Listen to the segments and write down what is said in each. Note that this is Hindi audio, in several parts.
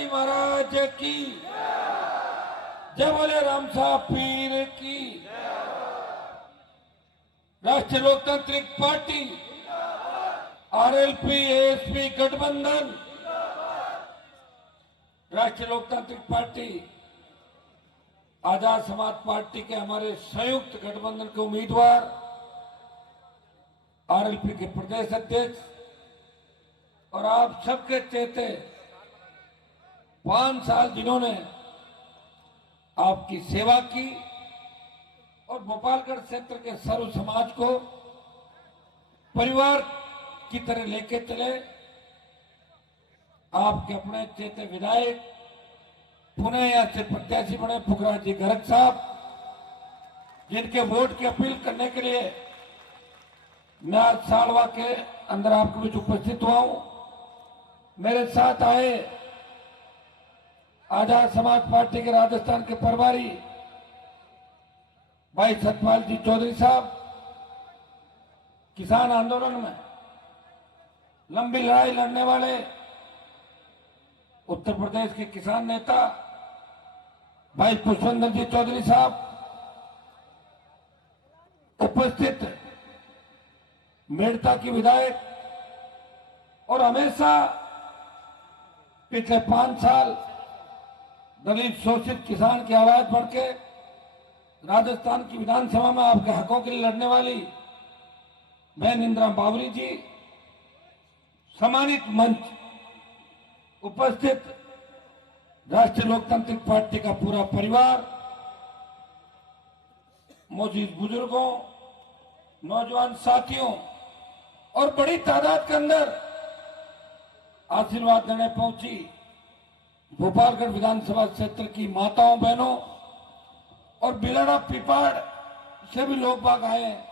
जी महाराज की जय। बोले राम साहब पीर की। राष्ट्रीय लोकतांत्रिक पार्टी आरएलपी एएसपी गठबंधन, राष्ट्रीय लोकतांत्रिक पार्टी आजाद समाज पार्टी के हमारे संयुक्त गठबंधन के उम्मीदवार, आरएलपी के प्रदेश अध्यक्ष और आप सबके चेते 5 साल जिन्होंने आपकी सेवा की और गोपालगढ़ क्षेत्र के सर्व समाज को परिवार की तरह लेके चले। आपके अपने चेते विधायक पुणे यहाँ से प्रत्याशी बने पुखराज जी गर्ग साहब, जिनके वोट की अपील करने के लिए मैं आज सालवा के अंदर आपके बीच उपस्थित हुआ हूं। मेरे साथ आए आजाद समाज पार्टी के राजस्थान के प्रभारी भाई सतपाल जी चौधरी साहब, किसान आंदोलन में लंबी लड़ाई लड़ने वाले उत्तर प्रदेश के किसान नेता भाई पुष्पेंद्र जी चौधरी साहब, उपस्थित मेड़ता की विधायक और हमेशा पिछले 5 साल दलित शोषित किसान की आवाज बढ़ के राजस्थान की विधानसभा में आपके हकों के लिए लड़ने वाली बहन इंदिरा बावरी जी, सम्मानित मंच उपस्थित राष्ट्रीय लोकतांत्रिक पार्टी का पूरा परिवार, मौजूद बुजुर्गों, नौजवान साथियों और बड़ी तादाद के अंदर आशीर्वाद देने पहुंची गोपालगढ़ विधानसभा क्षेत्र की माताओं बहनों और बिलड़ा पिपाड़ से भी लोग बाग आए हैं।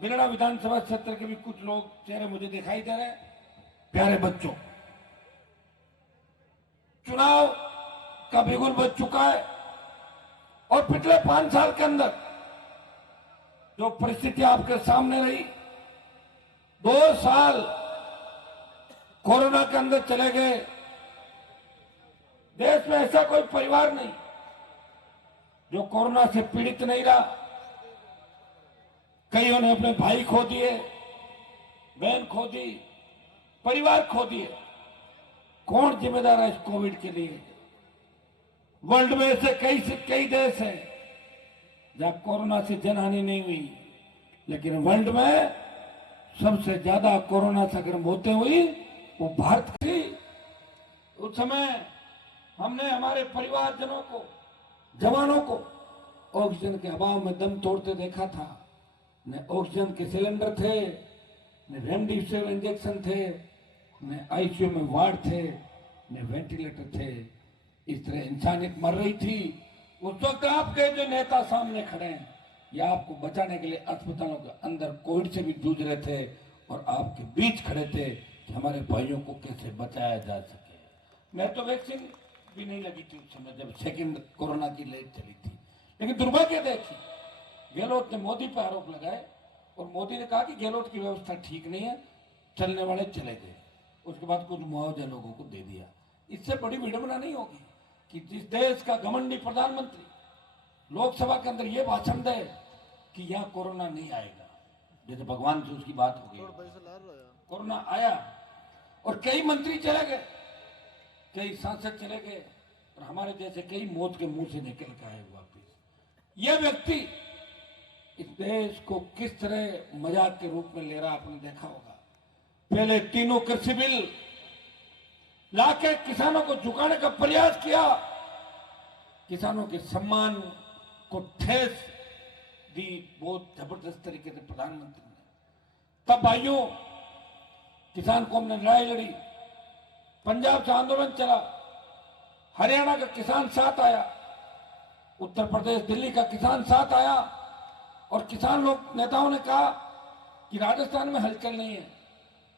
बिलड़ा विधानसभा क्षेत्र के भी कुछ लोग चेहरे मुझे दिखाई दे रहे हैं। प्यारे बच्चों, चुनाव का बिगुल बज चुका है और पिछले 5 साल के अंदर जो परिस्थिति आपके सामने रही, 2 साल कोरोना के अंदर चले गए। देश में ऐसा कोई परिवार नहीं जो कोरोना से पीड़ित नहीं रहा। कईयों ने अपने भाई खो दिए, बहन खो दी, परिवार खो दिए। कौन जिम्मेदार है इस कोविड के लिए? वर्ल्ड में ऐसे कई देश हैं जहां कोरोना से जनहानि नहीं हुई, लेकिन वर्ल्ड में सबसे ज्यादा कोरोना से अगर मौतें हुई वो भारत की। उस समय हमने हमारे परिवारजनों को, जवानों को ऑक्सीजन के अभाव में दम तोड़ते देखा था। न ऑक्सीजन के सिलेंडर थे, न रेमडेसिविर इंजेक्शन थे, न आईसीयू में वार्ड थे, न वेंटिलेटर थे। इस तरह इंसानियत मर रही थी। उस वक्त आपके जो नेता सामने खड़े हैं, या आपको बचाने के लिए अस्पतालों के अंदर कोविड से भी जूझ रहे थे और आपके बीच खड़े थे कि हमारे भाइयों को कैसे बचाया जा सके। मैं तो वैक्सीन भी नहीं लगी थी उस समय जब सेकंड कोरोना की लहर चली थी। लेकिन दुर्भाग्य देखिए, गहलोत ने मोदी पर आरोप लगाए और मोदी ने कहा कि गहलोत की व्यवस्था ठीक नहीं है, चलने वाले चले गए। उसके बाद कुछ मुआवजा लोगों को दे दिया। इससे बड़ी विडंबना नहीं होगी कि जिस देश का घमंडी प्रधानमंत्री लोकसभा के अंदर ये भाषण दे कि यहाँ कोरोना नहीं आएगा, जैसे भगवान से उसकी बात हो गई। कोरोना आया और कई मंत्री चले गए, कई सांसद चले गए और हमारे जैसे कई मौत के मुंह से निकल के आए वापिस। यह व्यक्ति इस देश को किस तरह मजाक के रूप में ले रहा आपने देखा होगा। पहले 3 कृषि बिल लाके किसानों को झुकाने का प्रयास किया, किसानों के सम्मान को ठेस दी बहुत जबरदस्त तरीके से प्रधानमंत्री ने। तब भाइयों, किसान को हमने लड़ाई लड़ी, पंजाब से आंदोलन चला, हरियाणा का किसान साथ आया, उत्तर प्रदेश दिल्ली का किसान साथ आया और किसान लोग नेताओं ने कहा कि राजस्थान में हलचल नहीं है।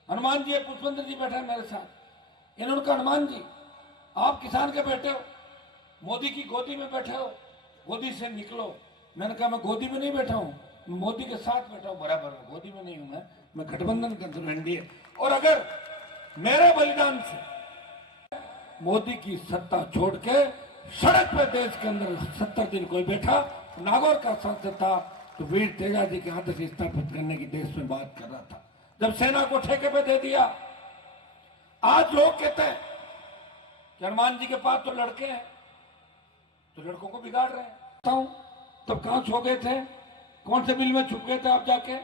हनुमान जी पुष्पेंद्र जी बैठे हैं मेरे साथ। इन्होंने कहा हनुमान जी, आप किसान के बैठे हो, मोदी की गोदी में बैठे हो, गोदी से निकलो। मैंने कहा मैं गोदी में नहीं बैठा हूं, मोदी के साथ बैठा हूं, बराबर में। गोदी में नहीं हूं मैं गठबंधन का एनडीए। और अगर मेरे बलिदान से मोदी की सत्ता छोड़ के सड़क पे देश के अंदर 70 दिन कोई बैठा, नागौर का सांसद था, तो वीर तेजा जी के आदर्श स्थापित करने की देश में बात कर रहा था, जब सेना को ठेके पे दे दिया। आज लोग कहते हैं कि हनुमान जी के पास तो लड़के हैं, तो लड़कों को बिगाड़ रहे हैं। तब कहां छो गए थे, कौन से बिल में छुप गए थे आप? जाके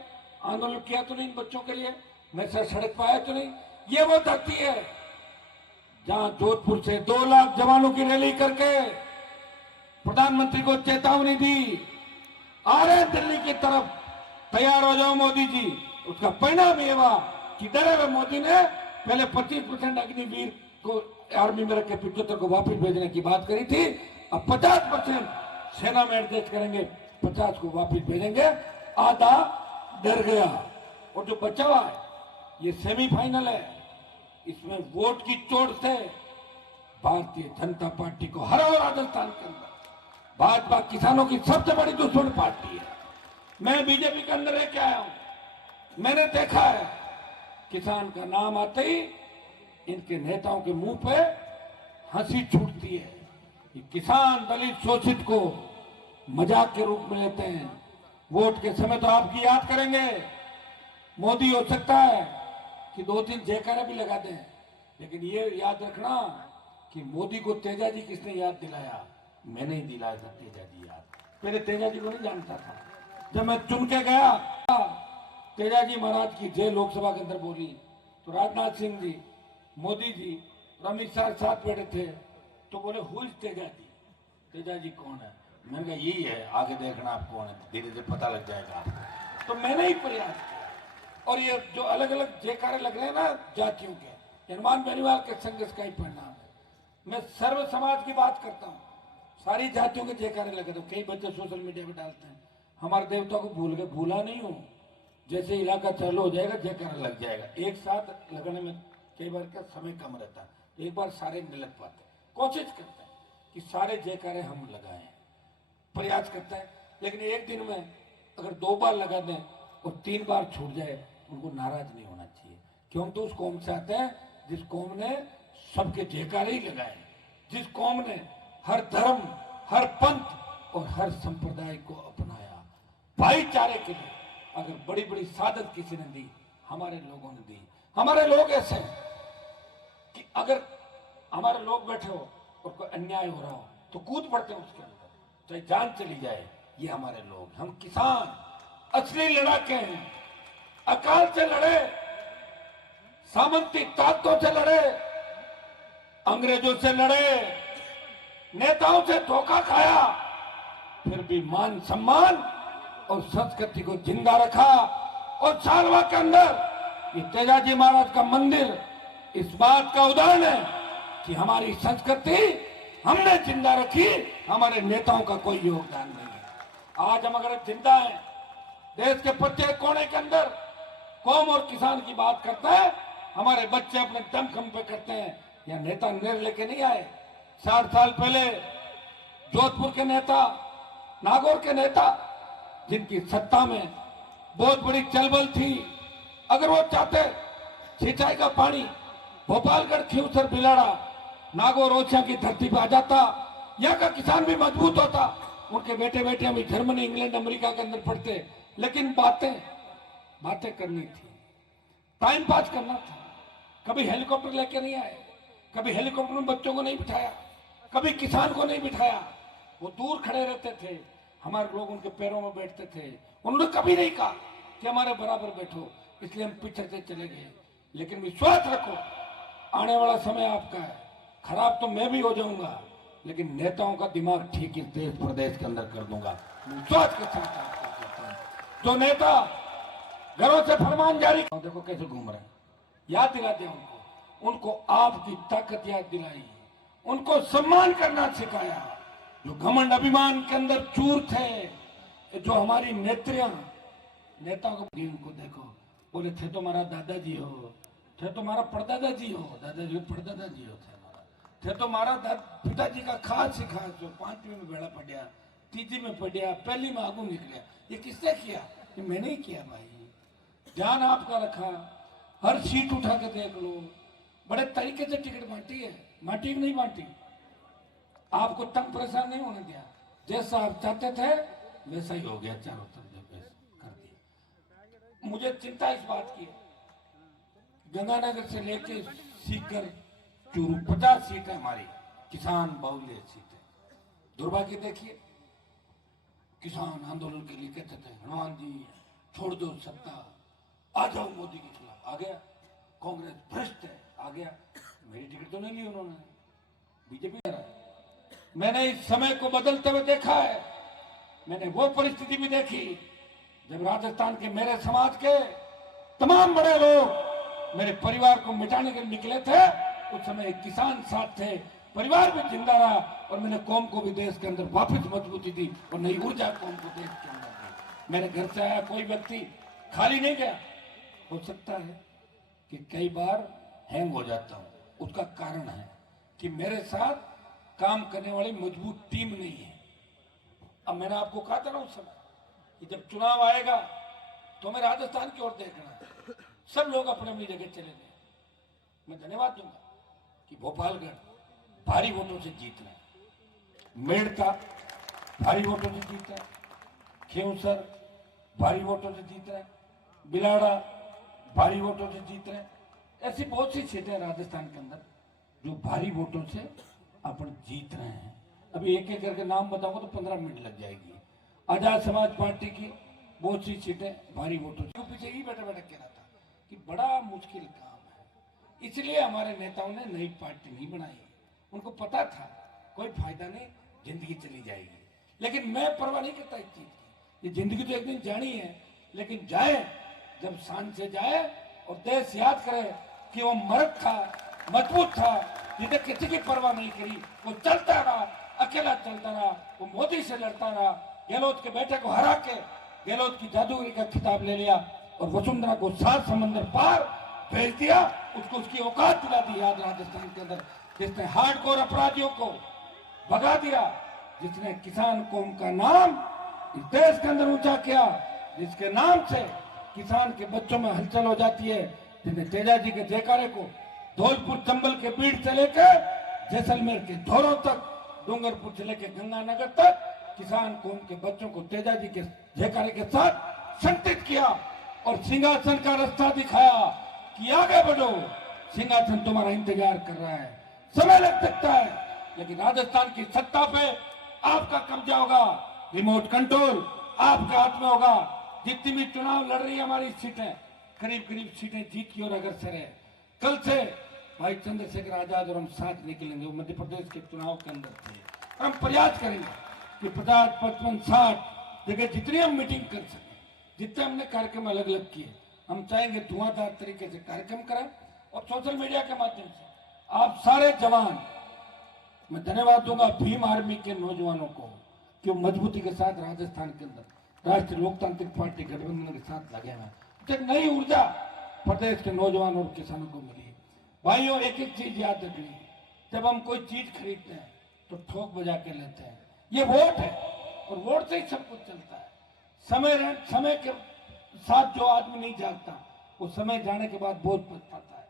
आंदोलन किया तो नहीं बच्चों के लिए, मैसेज सड़क पर आया तो नहीं? ये वो धरती है जहां जोधपुर से 2 लाख जवानों की रैली करके प्रधानमंत्री को चेतावनी दी, आ रहे दिल्ली की तरफ, तैयार हो जाओ मोदी जी। उसका परिणाम ये हुआ कि डरे हुए मोदी ने पहले 25% अग्निवीर को आर्मी में रख के 75 को वापस भेजने की बात करी थी। अब 50% सेना में एडजस्ट करेंगे, 50 को वापस भेजेंगे। आधा डर गया, और जो बचा हुआ है ये सेमीफाइनल है, इसमें वोट की चोट से भारतीय जनता पार्टी को हरा। और राजस्थान के अंदर भाजपा किसानों की सबसे बड़ी दुश्मन पार्टी है। मैं बीजेपी के अंदर रह के आया हूं, मैंने देखा है किसान का नाम आते ही इनके नेताओं के मुंह पे हंसी छूटती है कि किसान दलित शोषित को मजाक के रूप में लेते हैं। वोट के समय तो आपकी याद करेंगे, मोदी हो सकता है कि 2-3 जयकारा भी लगा दें, लेकिन ये याद रखना कि मोदी को तेजा जी किसने याद दिलाया? मैंने ही दिलाया था तेजा जी याद। पहले तेजा जी को नहीं जानता था, जब मैं चुन के गया तेजा जी महाराज की जय लोकसभा के अंदर बोली तो राजनाथ सिंह जी, मोदी जी और अमित शाह साथ बैठे थे, तो बोले हु इज तेजा जी? तेजा जी कौन है? मैंने कहा यही है, आगे देखना आप कौन है, धीरे धीरे पता लग जाएगा। तो मैंने ही प्रयास किया, और ये जो अलग अलग जयकारे लग रहे हैं ना जातियों के, हनुमान बेनीवाल के संघर्ष का ही परिणाम है। मैं सर्व समाज की बात करता हूँ, सारी जातियों के जयकारे लगे। तो कई बच्चे सोशल मीडिया पे डालते हैं हमारे देवता को भूल गए। भूला नहीं हूं, जैसे इलाका चालू हो जाएगा जयकारा लग जाएगा। एक साथ लगने में कई बार का समय कम रहता है, एक बार सारे नहीं लग पाते। कोशिश करते हैं कि सारे जयकारे हम लगाएं, प्रयास करते हैं, लेकिन एक दिन में अगर 2 बार लगा दें और 3 बार छूट जाए, उनको नाराज नहीं होना चाहिए। क्यों? तो उस कौम से आते हैं जिस कौम ने सबके जयकारे ही लगाए, जिस कौम ने हर धर्म, हर पंथ और हर संप्रदाय को अपनाया भाईचारे के लिए। अगर बड़ी बड़ी सादत किसी ने दी, हमारे लोगों ने दी। हमारे लोग ऐसे हैं कि अगर हमारे लोग बैठे हो और कोई अन्याय हो रहा हो तो कूद पड़ते हैं उसके अंदर, चाहे जान चली जाए। ये हमारे लोग, हम किसान असली लड़ाके हैं। अकाल से लड़े, सामंती ताकतों से लड़े, अंग्रेजों से लड़े, नेताओं से धोखा खाया, फिर भी मान सम्मान और संस्कृति को जिंदा रखा। और सालवा के अंदर ये तेजाजी महाराज का मंदिर इस बात का उदाहरण है कि हमारी संस्कृति हमने जिंदा रखी, हमारे नेताओं का कोई योगदान नहीं है। आज हम अगर जिंदा हैं, देश के प्रत्येक कोने के अंदर कौम और किसान की बात करता है, हमारे बच्चे अपने दमखम पे करते हैं। या नेता निर्णय लेके नहीं आए। 60 साल पहले जोधपुर के नेता, नागौर के नेता, जिनकी सत्ता में बहुत बड़ी चलबल थी, अगर वो चाहते सिंचाई का पानी भोपालगढ़, खींवसर, बिलाड़ा, नागौर, ओछा की धरती पर आ जाता, यहाँ का किसान भी मजबूत होता। उनके बेटे बेटे अभी जर्मनी, इंग्लैंड, अमेरिका के अंदर पढ़ते, लेकिन बातें करनी थी, टाइम पास करना था। कभी हेलीकॉप्टर लेके नहीं आए, कभी हेलीकॉप्टर में बच्चों को नहीं बिठाया, कभी किसान को नहीं बिठाया। वो दूर खड़े रहते थे, हमारे लोग उनके पैरों में बैठते थे। उन्होंने कभी नहीं कहा कि हमारे बराबर बैठो, इसलिए हम पीछे से चले गए। लेकिन विश्वास रखो, आने वाला समय आपका है। खराब तो मैं भी हो जाऊंगा, लेकिन नेताओं का दिमाग ठीक इस देश प्रदेश के अंदर कर दूंगा। विश्वास के साथ आपको कहता हूं, जो नेता घरों से फरमान जारी, देखो कैसे घूम रहे हैं, याद दिला दिया उनको आपकी ताकत याद दिलाई, उनको सम्मान करना सिखाया। जो घमंड अभिमान के अंदर चूर थे, जो हमारी नेताओं को उनको देखो, बोले थे तो हमारा दादाजी हो, थे तो हमारा परदादा जी हो, दादाजी परदादा जी हो, थे तो हमारा पिताजी का खास सिखा, जो 5वीं में बेड़ा पड़ा, 3वीं में पड़ा, पहली में आगू निकला। ये किसने किया? ये मैंने ही किया भाई। ध्यान आपका रखा, हर सीट उठा के देख लो, बड़े तरीके से टिकट बांटी है। माटी नहीं बांटी, आपको तंग परेशान नहीं होने दिया, जैसा आप चाहते थे वैसा ही हो गया, चारों तरफ जब कर दिया। मुझे चिंता इस बात की, गंगानगर से लेके सीकर चूरू 50 सीटें हमारी किसान बाहुल्य सीटें। दुर्भाग्य देखिए, किसान आंदोलन के लिए कहते थे हनुमान जी छोड़ दो सत्ता, आ जाओ मोदी के खिलाफ, आ गया। कांग्रेस भ्रष्ट है, आ गया। मेरी टिकट तो नहीं ली उन्होंने, बीजेपी कर रहा है। मैंने इस समय को बदलते हुए देखा है। मैंने वो परिस्थिति भी देखी जब राजस्थान के मेरे समाज के तमाम बड़े लोग मेरे परिवार को मिटाने के लिए निकले थे। उस समय एक किसान साथ थे, परिवार भी जिंदा रहा और मैंने कौम को भी देश के अंदर वापस मजबूती दी और नई ऊर्जा कौम को देश के अंदर दी। मेरे घर से आया कोई व्यक्ति खाली नहीं गया। हो सकता है कि कई बार हैंग हो जाता हूं, उसका कारण है कि मेरे साथ काम करने वाली मजबूत टीम नहीं है। अब मैंने आपको कहा था ना उस समय कि जब चुनाव आएगा तो हमें राजस्थान की ओर देखना है। सब लोग अपने अपनी जगह चले गए। मैं धन्यवाद दूंगा कि भोपालगढ़ भारी वोटों से जीत रहे हैं, मेड़ता भारी वोटों से जीत रहे हैं, खेवसर भारी वोटों से जीत रहे हैं, बिलाड़ा भारी वोटों से जीत रहे हैं। ऐसी बहुत सी सीटें राजस्थान के अंदर जो भारी वोटों से अपन जीत रहे हैं। अभी एक एक करके नाम बताऊंगा तो 15 मिनट लग जाएगी। आजाद समाज पार्टी की बहुत सी सीटें भारी वोटों से। पीछे ही बैठे बैठे कह रहा था कि बड़ा मुश्किल काम है, इसलिए हमारे नेताओं ने नई पार्टी नहीं बनाई। उनको पता था कोई फायदा नहीं, जिंदगी चली जाएगी। लेकिन मैं परवाह नहीं करता इस चीज की, ये जिंदगी तो एक दिन जानी है, लेकिन जाए जब शान से जाए और देश याद करे कि वो मर्द था, मजबूत था, जिसे किसी की परवाह नहीं करी, वो चलता रहा, अकेला चलता रहा, वो मोदी से लड़ता रहा, गहलोत के बेटे को हरा के गहलोत की जादूगरी का खिताब ले लिया और वसुंधरा को 7 समंदर पार भेज दिया। उसको उसकी औकात दिला दी याद राजस्थान के अंदर, जिसने हार्डकोर अपराधियों को भगा दिया, जिसने किसान कौम का नाम इस देश के अंदर ऊंचा किया, जिसके नाम से किसान के बच्चों में हलचल हो जाती है, जिसने तेजा जी के जयकारे को धौलपुर चंबल के बीड़ से लेकर जैसलमेर के धोरों तक, डूंगरपुर से लेकर गंगानगर तक किसान कौम के बच्चों को तेजा जी के जयकारे के साथ संतृप्त किया और सिंहासन का रास्ता दिखाया कि आगे बढ़ो, सिंहासन तुम्हारा इंतजार कर रहा है। समय लग सकता है, लेकिन राजस्थान की सत्ता पे आपका कब्जा होगा, रिमोट कंट्रोल आपके हाथ में होगा। जितनी भी चुनाव लड़ रही है हमारी सीटें, करीब करीब सीटें जीत की ओर अग्रसर है। कल से भाई चंद्रशेखर आजाद और हम साथ निकलेंगे। वो मध्य प्रदेश के चुनाव के अंदर थे। हम प्रयास करेंगे कि 50, 55, 60 जगह जितनी हम मीटिंग कर सकें, जितने हमने कार्यक्रम अलग अलग किए, हम चाहेंगे धुआंधार तरीके से कार्यक्रम करें और सोशल मीडिया के माध्यम से आप सारे जवान, मैं धन्यवाद दूंगा भीम आर्मी के नौजवानों को कि वो मजबूती के साथ राजस्थान के अंदर राष्ट्रीय लोकतांत्रिक पार्टी गठबंधन के साथ लगे हुए। एक नई ऊर्जा प्रदेश के नौजवानों और किसानों को मिली। भाइयों, एक एक चीज याद रखनी, जब हम कोई चीज खरीदते हैं तो ठोक बजा के लेते हैं। ये वोट है और वोट से ही सब कुछ चलता है। समय के साथ जो आदमी नहीं जागता, वो समय जाने के बाद बोझ पछताता है।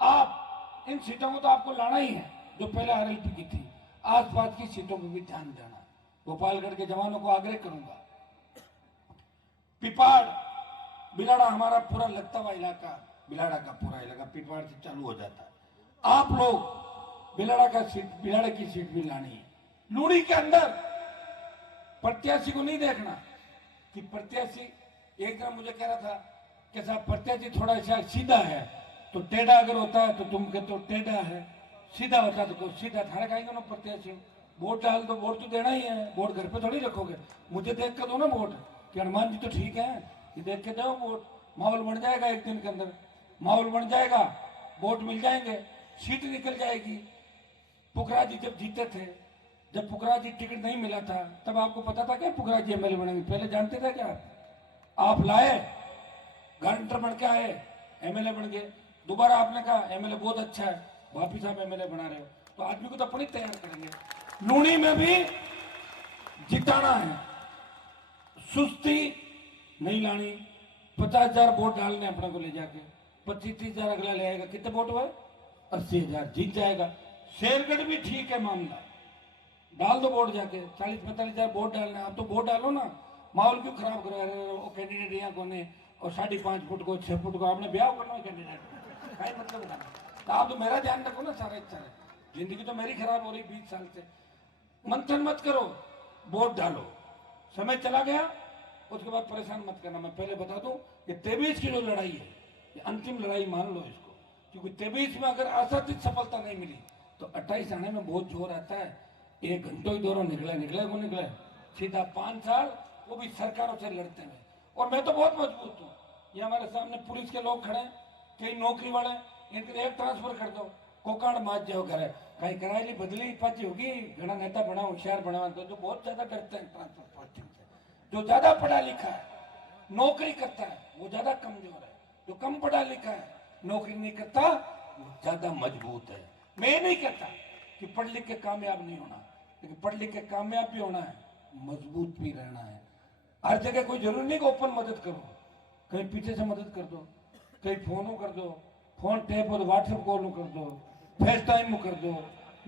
आप इन सीटों को तो आपको लाना ही है जो पहले आरएलपी की थी। आसपास की सीटों पर भी ध्यान देना। भोपालगढ़ के जवानों को आग्रह करूंगा, पिपाड़ बिलाड़ा हमारा पूरा लगता हुआ इलाका, बिलाड़ा का पूरा इलाका पिपाड़ से चालू हो जाता है। आप लोग बिलाड़ा की सीट भी लानी है। लूड़ी के अंदर प्रत्याशी को नहीं देखना कि प्रत्याशी, एक दिन मुझे कह रहा था कि साहब प्रत्याशी थोड़ा सा सीधा है, तो टेढ़ा अगर होता है तो तुम कहते हो टेढ़ा है, सीधा होता तो कोई सीधा थाने खाएंगे ना प्रत्याशी। वोट डाल दो, वोट तो देना ही है, वोट घर पे थोड़ी रखोगे। मुझे देख कर दो ना वोट कि हनुमान जी तो ठीक है, ये देख के दो वोट। माहौल बन जाएगा, एक दिन के अंदर माहौल बन जाएगा, वोट मिल जाएंगे, सीट निकल जाएगी। पुखराज जी जब जीते थे, जब पुखराज जी टिकट नहीं मिला था, तब आपको पता था क्या पुखराज जी एमएलए बनेंगे? पहले जानते थे क्या? आप लाए, गारंटर बन के आए, एमएलए बन गए। दोबारा आपने कहा एमएलए बहुत अच्छा है, वापिस आप एमएलए बना रहे हो, तो आदमी को तो अपनी तैयार करेंगे। लूणी में भी जिताना है, सुस्ती नहीं लानी। 50,000 वोट डालने अपने को ले जाके, 25-30,000 अगला ले आएगा, कितने वोट हुए? 80,000, जीत जाएगा। शेरगढ़ भी ठीक है मामला, डाल दो वोट जाके, 40-45 वोट डालना है। आप तो वोट डालो ना, माहौल क्यों खराब करो? अरे वो कैंडिडेट यहाँ कौन है, और 5.5 फुट को 6 फुट को आपने ब्याह करना है कैंडिडेट, क्या मतलब है? तो आप तो मेरा ध्यान रखो ना सारा इच्छा है। जिंदगी तो मेरी खराब हो रही 20 साल से। मंथन मत करो, वोट डालो, समय चला गया उसके बाद परेशान मत करना। मैं पहले बता दूं कि 23 की जो लड़ाई है ये अंतिम लड़ाई मान लो इसको, क्योंकि 23 में अगर आशातीत सफलता नहीं मिली तो 28 आने में बहुत जोर आता है। 1 घंटों ही दौरों निकले को निकले सीधा 5 साल, वो भी सरकारों से लड़ते हुए। और मैं तो बहुत मजबूत हूँ। ये हमारे सामने पुलिस के लोग खड़े, कई नौकरी वाले, इनके एक ट्रांसफर कर दो, कोकाड़ माच जाओ घर, कहीं करायली बदली पाची होगी, घना नेता बना, होशियार बना, तो जो बहुत ज्यादा डरते हैं ट्रांसफर पोस्टिंग से। जो ज्यादा पढ़ा लिखा है नौकरी करता है वो ज्यादा कमजोर है, जो कम पढ़ा लिखा है नौकरी नहीं करता वो ज्यादा मजबूत है। मैं नहीं कहता कि पढ़ लिख के कामयाब नहीं होना, लेकिन पढ़ लिख के कामयाब भी होना है, मजबूत भी रहना है। हर जगह कोई जरूरी नहीं कि ओपन मदद करो, कहीं पीछे से मदद कर दो, कहीं फोन कर दो, फोन टैप हो तो व्हाट्सएप कॉल कर दो, फेस टाइम कर दो,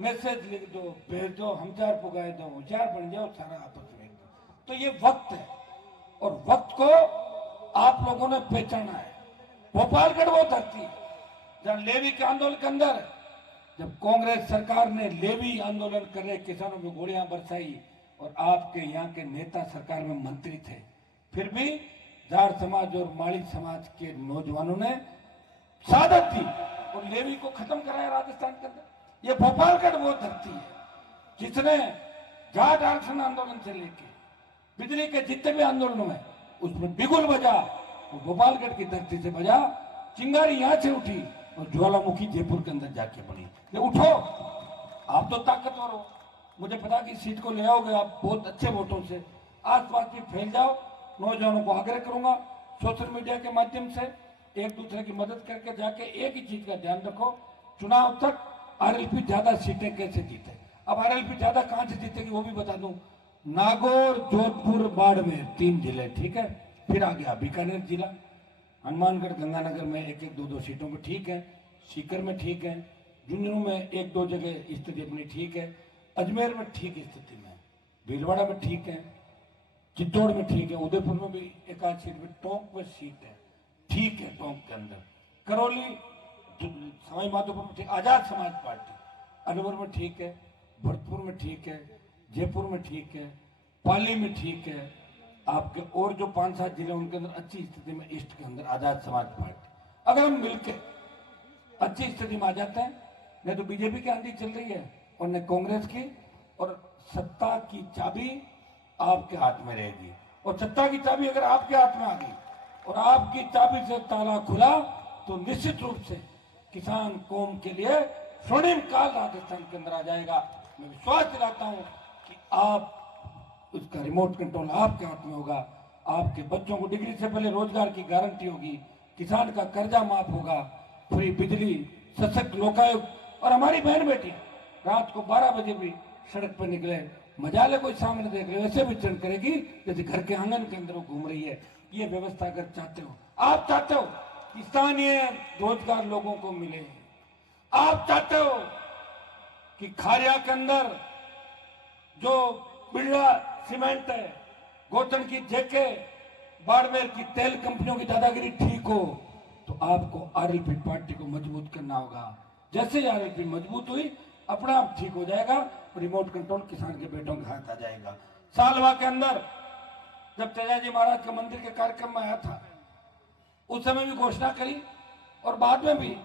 मैसेज लिख दो, भेज दो, हमचार पुगाए दो, होशियार बन जाओ, सारा आपस में। तो ये वक्त है और वक्त को आप लोगों ने पहचाना है। भोपालगढ़ वो धरती है जहां लेवी के आंदोलन के अंदर जब कांग्रेस सरकार ने लेवी आंदोलन कर रहे किसानों में गोलियां बरसाई और आपके यहाँ के नेता सरकार में मंत्री थे, फिर भी जाट समाज और माली समाज के नौजवानों ने शहादत दी और लेवी को खत्म कराया राजस्थान के अंदर। ये भोपालगढ़ वो धरती है जिसने जाट आरक्षण आंदोलन से लेके बिजली के जितने भी आंदोलनों में उसमें बिगुल बजा, वो भोपालगढ़ की धरती से बजा। चिंगारी यहां से उठी और ज्वालामुखी जयपुर के अंदर जाके बनी। ये उठो, आप तो ताकतवर हो, मुझे पता कि सीट को ले आओगे आप बहुत अच्छे वोटों से, आसपास भी फैल जाओ। नौजवानों को आग्रह करूंगा सोशल मीडिया के माध्यम से एक दूसरे की मदद करके जाके एक ही चीज का ध्यान रखो, चुनाव तक आरएलपी ज्यादा सीटें कैसे जीते। अब आरएलपी ज्यादा कहां से जीतेगी वो भी बता दूं, नागौर, जोधपुर, बाड़मेर 3 जिले, ठीक है। फिर आ गया बीकानेर जिला, हनुमानगढ़, गंगानगर में 1-1, 2-2 सीटों में ठीक है, सीकर में ठीक है, झुंझुनू में 1-2 जगह स्थिति अपनी ठीक है, अजमेर में ठीक स्थिति में, भीलवाड़ा में ठीक है, चित्तौड़ में ठीक है, उदयपुर में भी 1-8 सीट में, टोंक में सीट है ठीक है, टोंक के अंदर, करौली, सवाई माधोपुर में ठीक, आजाद समाज पार्टी, अलवर में ठीक है, भरतपुर में ठीक है, जयपुर में ठीक है, पाली में ठीक है, आपके और जो 5-7 जिले उनके अंदर अच्छी स्थिति में, ईस्ट के अंदर आजाद समाज पार्टी। अगर हम मिलकर अच्छी स्थिति में आ जाते हैं, नहीं तो बीजेपी की आंधी चल रही है और न कांग्रेस की, और सत्ता की चाबी आपके हाथ में रहेगी। और सत्ता की चाबी अगर आपके हाथ में आ गई और आपकी चाबी से ताला खुला तो निश्चित रूप से किसान कौम के लिए स्वर्णिम काल राजस्थान के अंदर आ जाएगा। मैं विश्वास दिलाता हूं कि आप उसका रिमोट कंट्रोल आपके हाथ में होगा, आपके बच्चों को डिग्री से पहले रोजगार की गारंटी होगी, किसान का कर्जा माफ होगा, फ्री बिजली, सशक्त लोकायुक्त। और हमारी बहन बेटी रात को 12 बजे भी सड़क पर निकले, मजाले कोई सामने देख ले वैसे विचरण करेगी जैसे घर के आंगन के अंदर वो घूम रही है। ये व्यवस्था अगर चाहते हो, आप चाहते हो कि स्थानीय रोजगार लोगों को मिले, आप चाहते हो कि खारिया के अंदर जो बिरला सीमेंट है, गोतन की जेके, बाड़मेर की तेल कंपनियों की दादागिरी ठीक हो, तो आपको आरएलपी पार्टी को मजबूत करना होगा। जैसे ही आरएलपी मजबूत हुई अपना आप ठीक हो जाएगा, रिमोट कंट्रोल किसान के बेटों के हाथ आ जाएगा। सालवा के अंदर जब तेजाजी महाराज का मंदिर के कार्यक्रम में आया था उस समय भी घोषणा करी और बाद में भी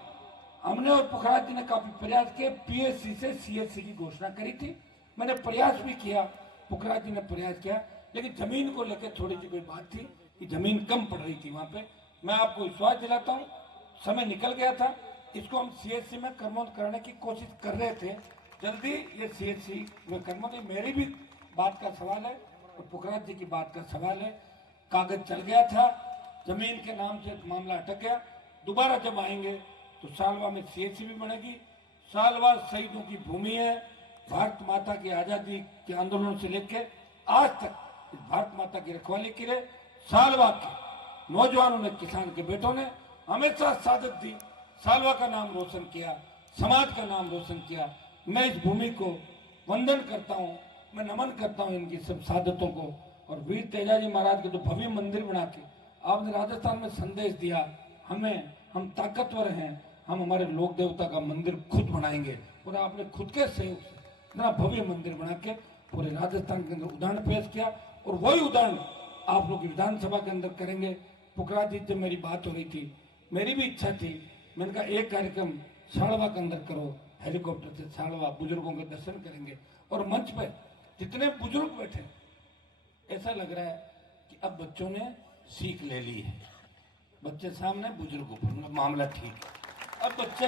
हमने और पुखराज जी ने काफी प्रयास किए, पीएससी से सीएससी की घोषणा करी थी। मैंने प्रयास भी किया, पुखराज जी ने प्रयास किया, लेकिन जमीन को लेकर थोड़ी सी कोई बात थी कि जमीन कम पड़ रही थी वहां पे। मैं आपको विश्वास दिलाता हूं, समय निकल गया था, इसको हम सीएससी में कर्मोन्नत करने की कोशिश कर रहे थे, जल्दी ये सीएससी में कर्मोन्नत। मेरी भी बात का सवाल है और पुखराज जी की बात का सवाल है। कागज चल गया था, जमीन के नाम से मामला अटक गया, दोबारा जब आएंगे तो सालवा में सीएससी भी बनेगी। सालवा शहीदों की भूमि है, भारत माता की आजादी के आंदोलनों से लेकर आज तक इस भारत माता की रखवाली के लिए सालवा के नौजवानों ने, किसान के बेटों ने हमेशा सादत दी, सालवा का नाम रोशन किया, समाज का नाम रोशन किया। मैं इस भूमि को वंदन करता हूँ, मैं नमन करता हूँ इनकी सब सादतों को। और वीर तेजाजी महाराज के जो भव्य मंदिर बना के आपने राजस्थान में संदेश दिया, हम ताकतवर हैं, हम हमारे लोक देवता का मंदिर खुद बनाएंगे। और आपने खुद के सहयोग से इतना भव्य मंदिर बना के पूरे राजस्थान के अंदर उदाहरण पेश किया। और वही उदाहरण आप लोग विधानसभा के अंदर करेंगे। पुखराज जी से मेरी बात हो रही थी, मेरी भी इच्छा थी, मैंने कहा एक कार्यक्रम साड़वा के अंदर करो, हेलीकॉप्टर से साड़वा बुजुर्गों के दर्शन करेंगे। और मंच पे जितने बुजुर्ग बैठे, ऐसा लग रहा है कि अब बच्चों ने सीख ले ली है। बच्चे सामने, बुजुर्गों पर मामला ठीक है, अब बच्चे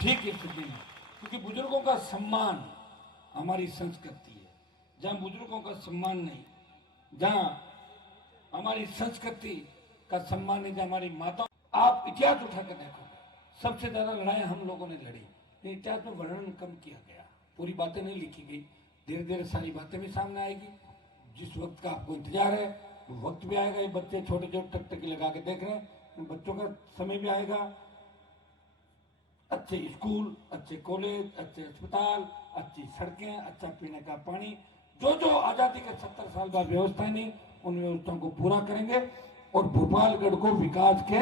ठीक है स्थिति में, क्योंकि बुजुर्गों का सम्मान हमारी संस्कृति है। जहाँ बुजुर्गों का सम्मान नहीं, जहाँ हमारी संस्कृति का सम्मान नहीं, जहाँ हमारी माता, आप इतिहास उठा कर देखो, सबसे ज्यादा लड़ाई हम लोगों ने लड़ी, इतिहास में वर्णन कम किया गया, पूरी बातें नहीं लिखी गई। धीरे धीरे सारी बातें भी सामने आएगी। जिस वक्त का आपको इंतजार है वो वक्त भी आएगा। ये बच्चे छोटे छोटे टकटकी लगा के देख रहे हैं, इन बच्चों का समय भी आएगा। अच्छे स्कूल, अच्छे कॉलेज, अच्छे अस्पताल, अच्छी सड़कें, अच्छा पीने का पानी, जो जो आजादी के 70 साल बाद व्यवस्थाएं नहीं, उन व्यवस्थाओं को पूरा करेंगे और भोपालगढ़ को विकास के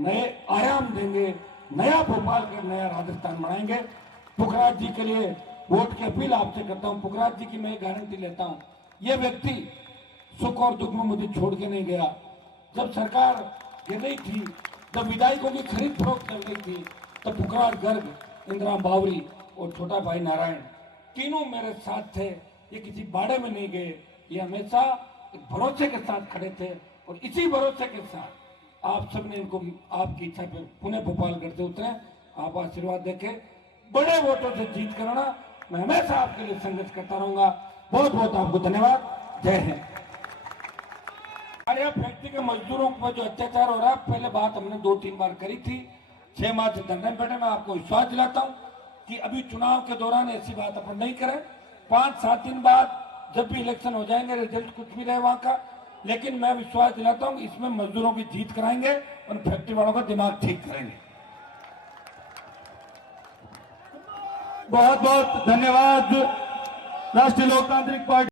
नए आयाम देंगे। नया भोपालगढ़, नया राजस्थान बनाएंगे। पुखराज जी के लिए वोट की अपील आपसे करता हूं। पुखराज जी की मैं गारंटी लेता हूं, यह व्यक्ति सुख और दुख में मुझे छोड़ के नहीं गया। जब सरकार गिर रही थी, जब विधायकों की खरीद फरोख्त चल रही थी, तब पुखराज गर्ग, इंदिरा बावरी और छोटा भाई नारायण तीनों मेरे साथ थे। ये किसी बाड़े में नहीं गए, ये हमेशा एक भरोसे के साथ खड़े थे। और इसी भरोसे के साथ आप सबने इनको आपकी इच्छा पे पुणे भोपालगढ़ से उतरे। आप आशीर्वाद देके बड़े वोटों से जीत कराना, मैं हमेशा आपके लिए संघर्ष करता रहूंगा। बहुत बहुत आपको धन्यवाद। जय हिंद। हमारे फैक्ट्री के मजदूरों पर जो अत्याचार हो रहा है, पहले बात हमने 2-3 बार करी थी। 6 माह से धरने बैठे। मैं आपको विश्वास दिलाता हूं कि अभी चुनाव के दौरान ऐसी बात अपन नहीं करें। 5-7 दिन बाद जब भी इलेक्शन हो जाएंगे, रिजल्ट कुछ भी रहे वहां का, लेकिन मैं विश्वास दिलाता हूं इसमें मजदूरों की जीत कराएंगे और फैक्ट्री वालों का दिमाग ठीक करेंगे। बहुत बहुत धन्यवाद। राष्ट्रीय लोकतांत्रिक पार्टी